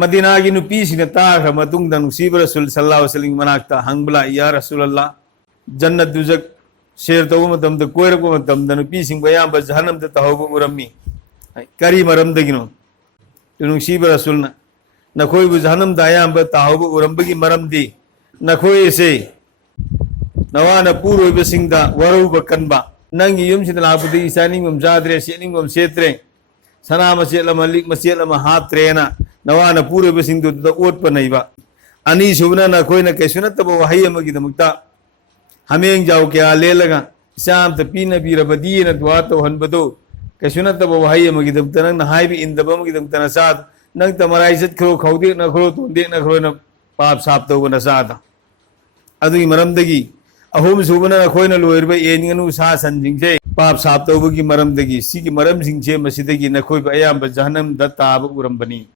Medina की नुपी सिने ताखर मतुंग दा नुसीब रसूल सल्लल्लाहु अलैहि वसल्लम मनाक्ता हंगबला या रसूलल्लाह जन्नत दुजक शेर तव मतम द कोयर को मतम द नुपी सिंग बयाम ब जहन्नम द तहब उरम्मी करी मरम दगिनो नुसीब रसूल नखोई बु जहन्नम द याम ब तहब उरम्बगी मरम दी नखोई से नवाना पूरो बसिंग दा वरु बकनबा नंगी युम सिद लाबुदी इसानिंग मम जाद्रे सेनिंग मम सेत्रे सना मसेल मलिक मसेल म हात्रेना नवाना पूरे बसिंग द ओट पनैबा अनि सुबना न कोई न कैसुन तब वही अमगी दमुक्ता हमें जाओ क्या ले लगा शाम त पीन बीरबदी न दुआ तो हनबदो कैसुन तब वही अमगी दमुक्ता नंग नहाई भी इंदब अमगी दमुक्ता न साथ नंग तमराई सत खरो खौदे न खरो तो दे न खरो न पाप साप तो न साथ अदुगी मरमदगी अहोम सुबना न कोई न लोयर बे एनिगनु सा संजिंग से पाप साप तो की मरमदगी सी की मरम सिंग से मसिदगी न कोई अयाम जहन्नम द ताब उरम बनी।